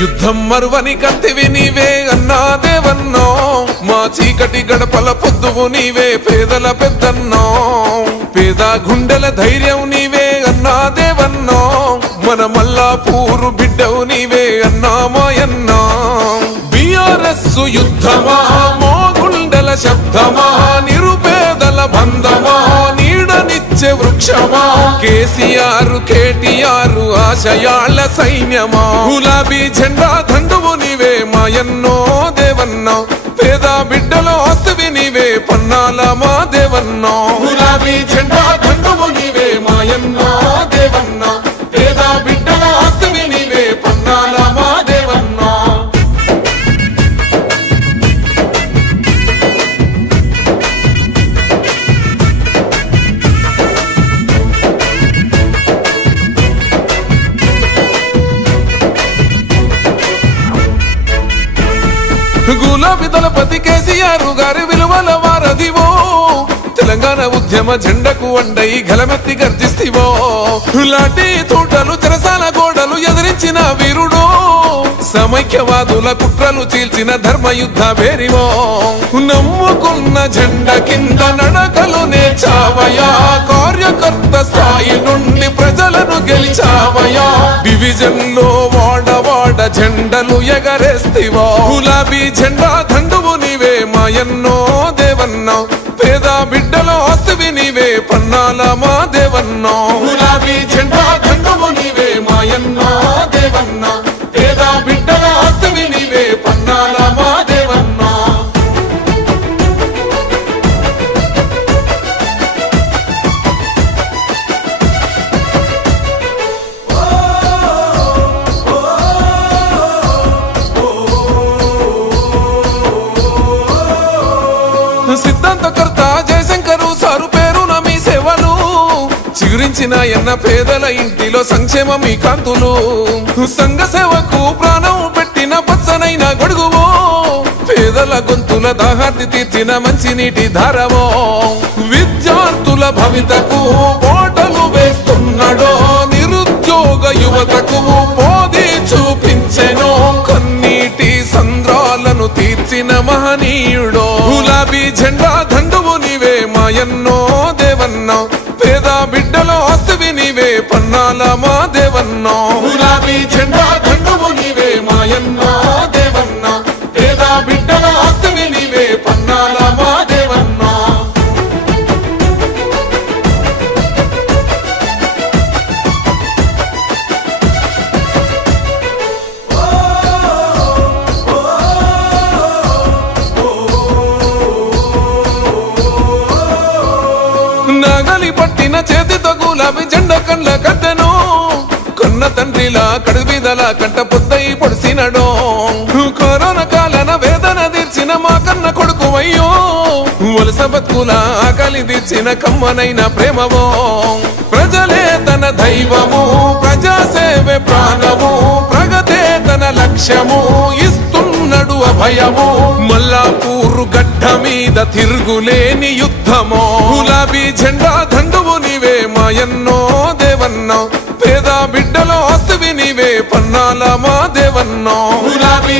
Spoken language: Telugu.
యుద్ధం మరువని కత్తివి నీవే అన్నా దేవన్నో, మా చీకటి గడపల పొద్దువు నీవే పేదల పెద్దన్నో, పేద గుండెల ధైర్యం నీవే అన్నా దేవన్నో, మన మల్లాపూరు బిడ్డవు నీవే అన్నా మాయన్నా. బిఆర్ఎస్ యుద్ధమా మో గుండెల శబ్దమా, నిరుపేదల బంధమా నీడనిచ్చే వృక్షమా, కేసీఆర్ కేటీఆర్ ఆశయాళ్ళ సైన్యమా, గులాబీ జెండా దండువు నీవే మాయన్నో దేవన్నో, పేద బిడ్డలో ఆస్తివి నీవే పన్నాల మా దేవన్నో, గులాబీ జెండా దండువు నీవే మాయన్నో దేవన్నో, పేద బిడ్డలో ఆస్తివి నీవే పన్నాల మా దేవన్నో. గులాబీ దళపతి కేసీఆర్ గారి విలువల వారధివో, తెలంగాణ ఉద్యమ జెండకు అండై గలమెత్తి గర్జిస్తివో, లాఠీ తోటలు చెరసాల గోడలు ఎదిరించిన వీరుడో, సమైక్యవాదుల కుట్రలు చీల్చిన ధర్మయుద్ధ వేరివో, నమ్ముకున్న జెండ కింద నడకలు నేర్చావయా, కార్యకర్త స్థాయి నుండి ప్రజలను గెలిచావయా, డివిజన్ లో వాడవాడ జెండలు ఎగరేస్తివో, గులాబీ జెండా దండువు నీవే మాయన్నో దేవన్నో, పేద బిడ్డలో ఆస్తివి నీవే పన్నాల మా దేవన్నో, గులాబీ జెండా దండువు నీవే మాయన్నో దేవన్నో, పేద బిడ్డలో ఆస్తివి నీవే పన్నాల మా దేవన్నో. సిద్ధాంతకర్త జయశంకరు సారు పేరున మీ సేవలు, చిగురించిన ఎన్న పేదల ఇంటిలో సంక్షేమ మీ కాంతులు, సంఘ సేవకు ప్రాణం పెట్టిన పచ్చనైన గొడుగువో, పేదల గొంతుల దాహార్తి తీర్చిన మంచినీటి ధారవో, విద్యార్థుల భవితకు ఓటలు వేస్తున్నాడో, నిరుద్యోగ యువతకు పోది చూపించెనో, కన్నీటి సంద్రాలను తీర్చిన మహనీయుడో, గులాబీ జెండా దండువు నీవే మాయన్నో దేవన్నో, పేద బిడ్డలో ఆస్తివి నీవే పన్నాల మా దేవన్నో, గులాబీ జెండా దండువు నీవే మాయన్నో దేవన్నో, పేద బిడ్డలో ఆస్తివి నీవే పన్నాల మా దేవన్నో. నగలి పట్టిన చేతితో గులాబీ జెండా కండ్ల కట్టెను, కన్న తండ్రిలా కడుబిదల కంట పొద్దై పొడిసినడో, కరోనా కాలన వేదన తీర్చిన మా కన్న కొడుకు అయ్యో, వలస బతుకుల ఆకలి తీర్చిన కమ్మనైన ప్రేమవో, ప్రజలే తన దైవము ప్రజాసేవే ప్రాణము, ప్రగతే తన లక్ష్యము ఇస్తున్నాడు అభయము, మల్లాపూరు గడ్డ మీద తిరుగులేని యుద్ధమో, గులాబీ జెండా దండువు నీవే మాయన్నో దేవన్నో, పేద బిడ్డలో ఆస్తివి నీవే పన్నాల మా దేవన్నో, గులాబీ